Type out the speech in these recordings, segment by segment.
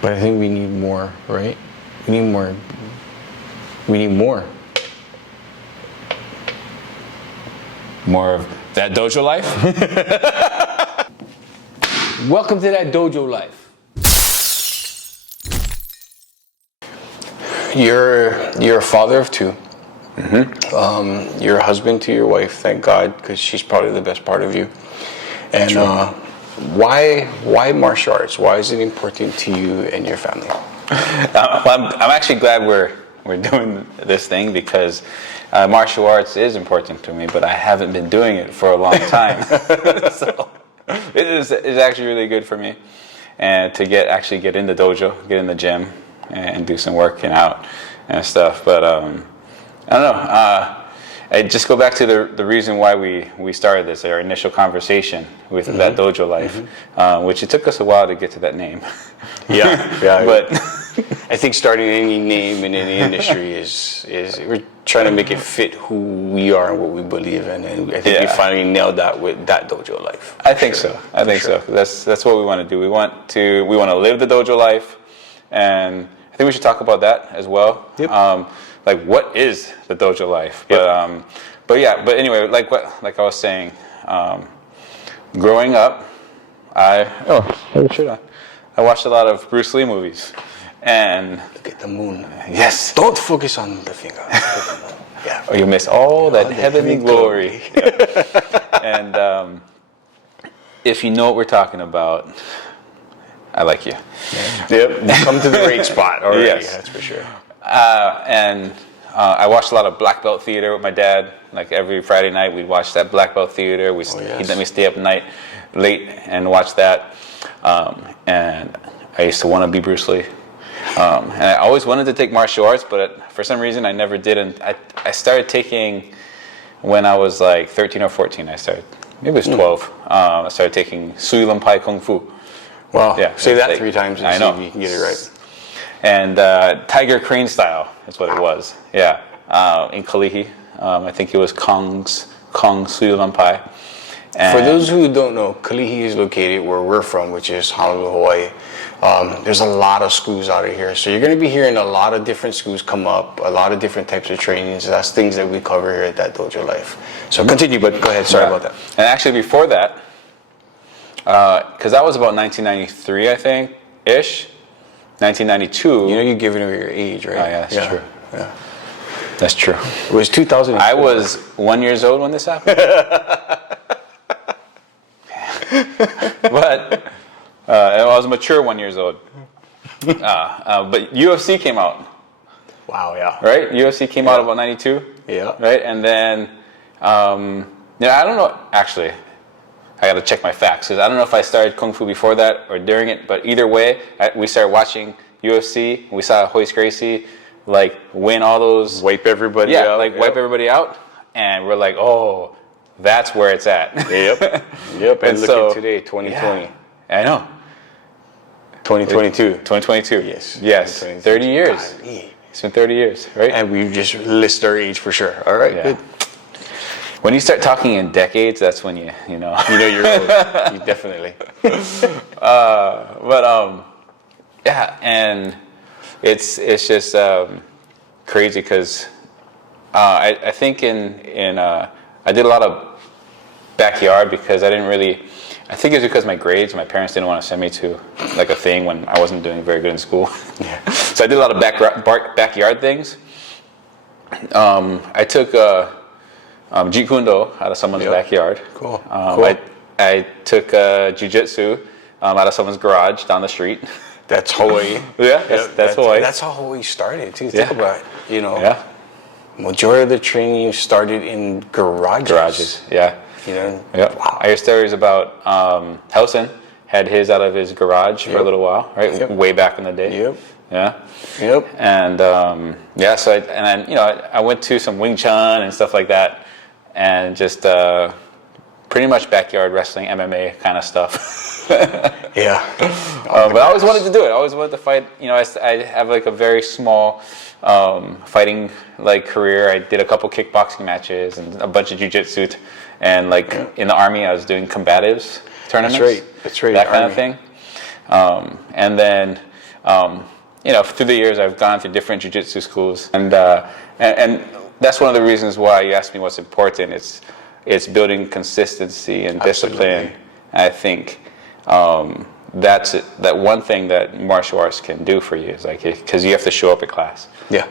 But I think we need more, right? We need more. We need more. More of that dojo life? Welcome to that dojo life. You're a father of two. Mm-hmm. You're a husband to your wife, thank God, because she's probably the best part of you. And why martial arts? Why is it important to you and your family? I'm actually glad we're doing this thing because martial arts is important to me, but I haven't been doing it for a long time. So it's actually really good for me, and to get in the dojo, get in the gym, and do some working out and stuff. But I don't know. I just go back to the reason why we started this, our initial conversation with that Dojo Life, which it took us a while to get to that name. Yeah. But I think starting any name in any industry is we're trying to make it fit who we are and what we believe in, and I think we finally nailed that with that Dojo Life. I think so. That's what we want to do. We want to live the Dojo Life, and I think we should talk about that as well. Yep. Like, what is the Dojo Life? But anyway, like I was saying, growing up, I watched a lot of Bruce Lee movies, and look at the moon. Yes. Don't focus on the finger. Yeah. Or you miss all that heavenly glory. And if you know what we're talking about, I like you. Yep. Come to the right spot already. Yes. That's for sure. And I watched a lot of black belt theater with my dad. Like every Friday night, we'd watch that black belt theater. He'd let me stay up late and watch that. And I used to want to be Bruce Lee. And I always wanted to take martial arts, but for some reason I never did. And I started taking when I was like 13 or 14. Maybe it was 12. I started taking Sui Lum Pai Kung Fu. Wow. Yeah, say that 3 times and see if you can get it right. And Tiger Crane style is what it was. Yeah. In Kalihi. I think it was Kong Sui Lum Pai. For those who don't know, Kalihi is located where we're from, which is Honolulu, Hawaii. There's a lot of schools out of here. So you're going to be hearing a lot of different schools come up, a lot of different types of trainings. That's things that we cover here at that Dojo Life. So continue, but go ahead. Sorry about that. And actually before that, because that was about 1993, I think, ish. 1992. You know, you're giving away your age, right? Oh, yeah, that's true. Yeah. That's true. It was 2004. I was 1 year old when this happened. But I was a mature 1 year old. But UFC came out. Wow, yeah. Right? UFC came out about 92. Yeah. Right? And then, I don't know, actually. I got to check my facts because I don't know if I started Kung Fu before that or during it, but either way, we started watching UFC. We saw Hoist Gracie win all those. Wipe everybody out. Wipe everybody out. And we're like, oh, that's where it's at. Yep. And look at today, 2020. Yeah, I know. 2022. 2022. Yes. 30 years. Golly. It's been 30 years, right? And we just list our age for sure. All right, good. When you start talking in decades, that's when you know. You know you're old. You definitely. And it's just crazy because I think I did a lot of backyard because I didn't really. I think it's because my parents didn't want to send me to a thing when I wasn't doing very good in school. Yeah. So I did a lot of backyard things. I took Jeet Kune Do out of someone's backyard. Cool. I took jiu-jitsu out of someone's garage down the street. That's Hawaii. That's Hawaii. That's how Hawaii started too. Think about it. Majority of the training started in garages. Yeah. Wow. I hear stories about Helson had his out of his garage for a little while, right? Way back in the day. Yep. And I went to some Wing Chun and stuff like that, and just pretty much backyard wrestling, MMA kind of stuff. But I always wanted to do it. I always wanted to fight. I have a very small fighting career. I did a couple kickboxing matches and a bunch of jiu-jitsu, and in the Army I was doing combatives tournaments. That's right. That kind of thing. And then through the years, I've gone to different jiu-jitsu schools, and that's one of the reasons why you asked me what's important. It's building consistency and discipline. I think that's that one thing that martial arts can do for you is like because you have to show up at class. Yeah.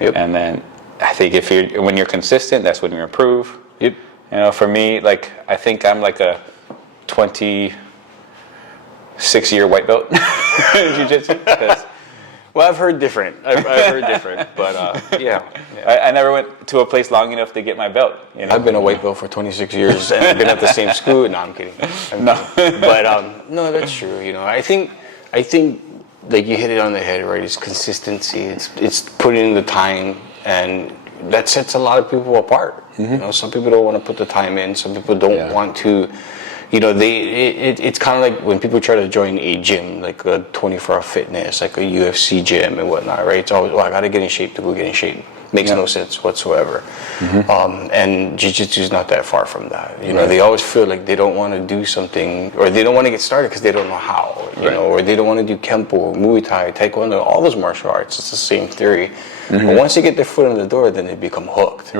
Yep. And then I think when you're consistent, that's when you improve. Yep. For me, like I think I'm like a 26-year white belt in jiu-jitsu. Well, I've heard different. I've heard different, but yeah. I never went to a place long enough to get my belt. I've been a white belt for 26 years and I've been at the same school. No, I'm kidding. But no, that's true. I think like you hit it on the head, right? It's consistency. It's putting in the time, and that sets a lot of people apart. Some people don't want to put the time in. Some people don't want to. It's kind of like when people try to join a gym, like a 24-hour fitness, like a UFC gym and whatnot, right? It's always, I got to get in shape to go get in shape. Makes no sense whatsoever. And jiu-jitsu is not that far from that. They always feel like they don't want to do something, or they don't want to get started because they don't know how, or they don't want to do Kempo, Muay Thai, Taekwondo, all those martial arts. It's the same theory. But once they get their foot in the door, then they become hooked,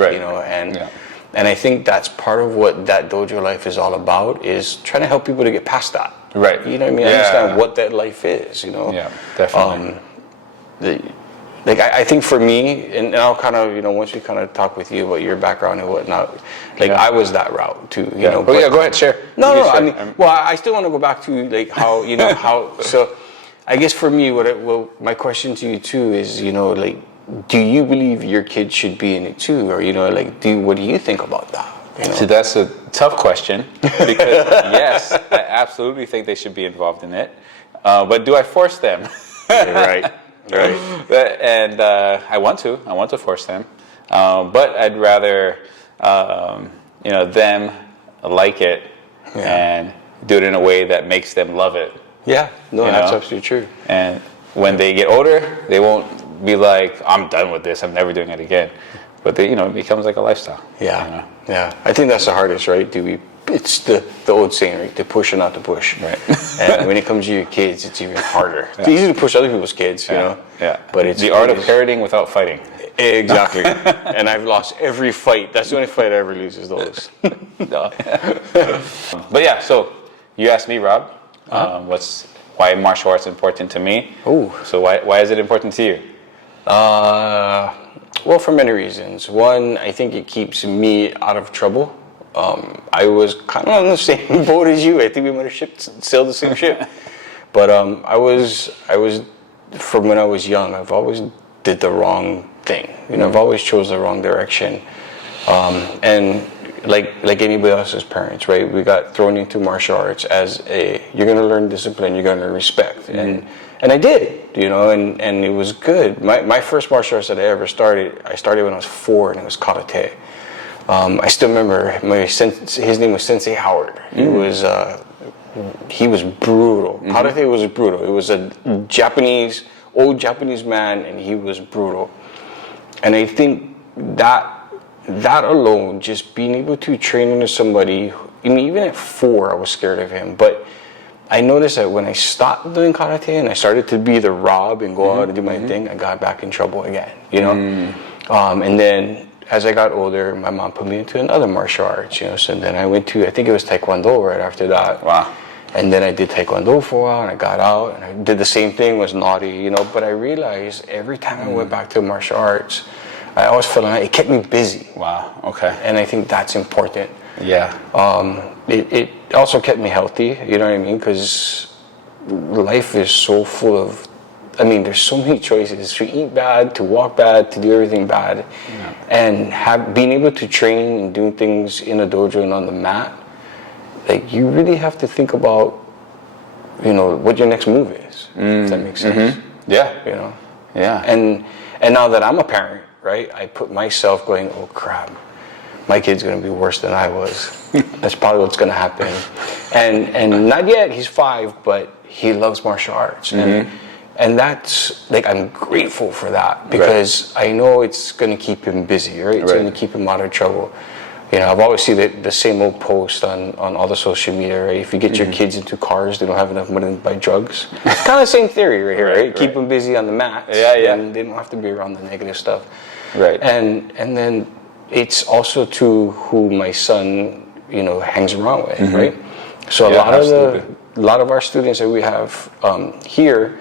And I think that's part of what that Dojo Life is all about, is trying to help people to get past that. Right. You know what I mean? Understand what that life is, Yeah, definitely. I think for me, and I'll kind of, once we kind of talk with you about your background and whatnot, I was that route too, go ahead, share. No, I mean, I still want to go back to like how, so I guess for me, my question to you too is, do you believe your kids should be in it too? Or, what do you think about that? So that's a tough question because yes, I absolutely think they should be involved in it. But do I force them? Right. And I want to force them. But I'd rather, them like it and do it in a way that makes them love it. Yeah, that's absolutely true. And when they get older, they won't be like, I'm done with this, I'm never doing it again. But it becomes like a lifestyle. Yeah. I think that's the hardest, right? It's the old saying, right? To push or not to push. Right. And when it comes to your kids, it's even harder. It's easy to push other people's kids, Yeah. But it's the art of parenting without fighting. Exactly. And I've lost every fight. That's the only fight I ever lose is those. But yeah, so you asked me, Rob, why martial arts important to me? Ooh. So why is it important to you? Well, for many reasons. One, I think it keeps me out of trouble. I was kind of on the same boat as you. I think we might have sailed the same ship. But I was from when I was young, I've always did the wrong thing. I've always chose the wrong direction. And like anybody else's parents, right? We got thrown into martial arts as you're going to learn discipline, you're going to learn respect. And I did, and it was good. My first martial arts that I ever started, I started when I was 4, and it was karate. I still remember his name was Sensei Howard. He was brutal. Karate was brutal. It was a old Japanese man, and he was brutal. And I think that alone, just being able to train into somebody, even at 4, I was scared of him. But I noticed that when I stopped doing karate and I started to be the Rob and go out and do my thing, I got back in trouble again, And then as I got older, my mom put me into another martial arts, So then I went to, I think it was Taekwondo right after that. Wow. And then I did Taekwondo for a while, and I got out, and I did the same thing, was naughty, But I realized every time I went back to martial arts, I always felt like it kept me busy. Wow. Okay. And I think that's important. Yeah. It also kept me healthy, you know what I mean? Because life is so full of, there's so many choices to eat bad, to walk bad, to do everything bad. Yeah. And being able to train and doing things in a dojo and on the mat, you really have to think about, what your next move is, if that makes sense. Yeah. Yeah. And now that I'm a parent, right, I put myself going, oh crap, my kid's going to be worse than I was. That's probably what's going to happen. And not yet, he's 5, but he loves martial arts. And that's, I'm grateful for that because I know it's going to keep him busy, right? It's going to keep him out of trouble. You know, I've always seen the same old post on all the social media, right? If you get your kids into cars, they don't have enough money to buy drugs. It's kind of the same theory right here, right? Keep them busy on the mats. Yeah. And they don't have to be around the negative stuff. Right. And then it's also to who my son, you know, hangs around with, right? So a lot of our students that we have here,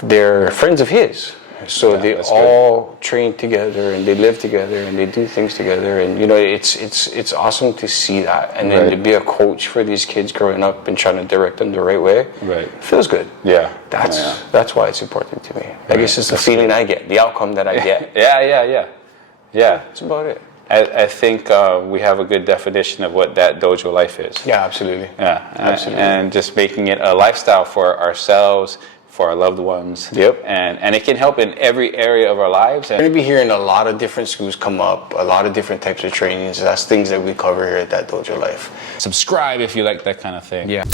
they're friends of his. So they all train together and they live together and they do things together, and you know it's awesome to see that, and then to be a coach for these kids growing up and trying to direct them the right way. Right. Feels good. Yeah. That's why it's important to me. I guess it's the feeling I get, the outcome that I get. Yeah. That's about it. I think we have a good definition of what that dojo life is. Yeah, absolutely. Yeah, absolutely. And just making it a lifestyle for ourselves, for our loved ones. Yep. And it can help in every area of our lives. You're going to be hearing a lot of different schools come up, a lot of different types of trainings. That's things that we cover here at that Dojo Life. Subscribe if you like that kind of thing. Yeah.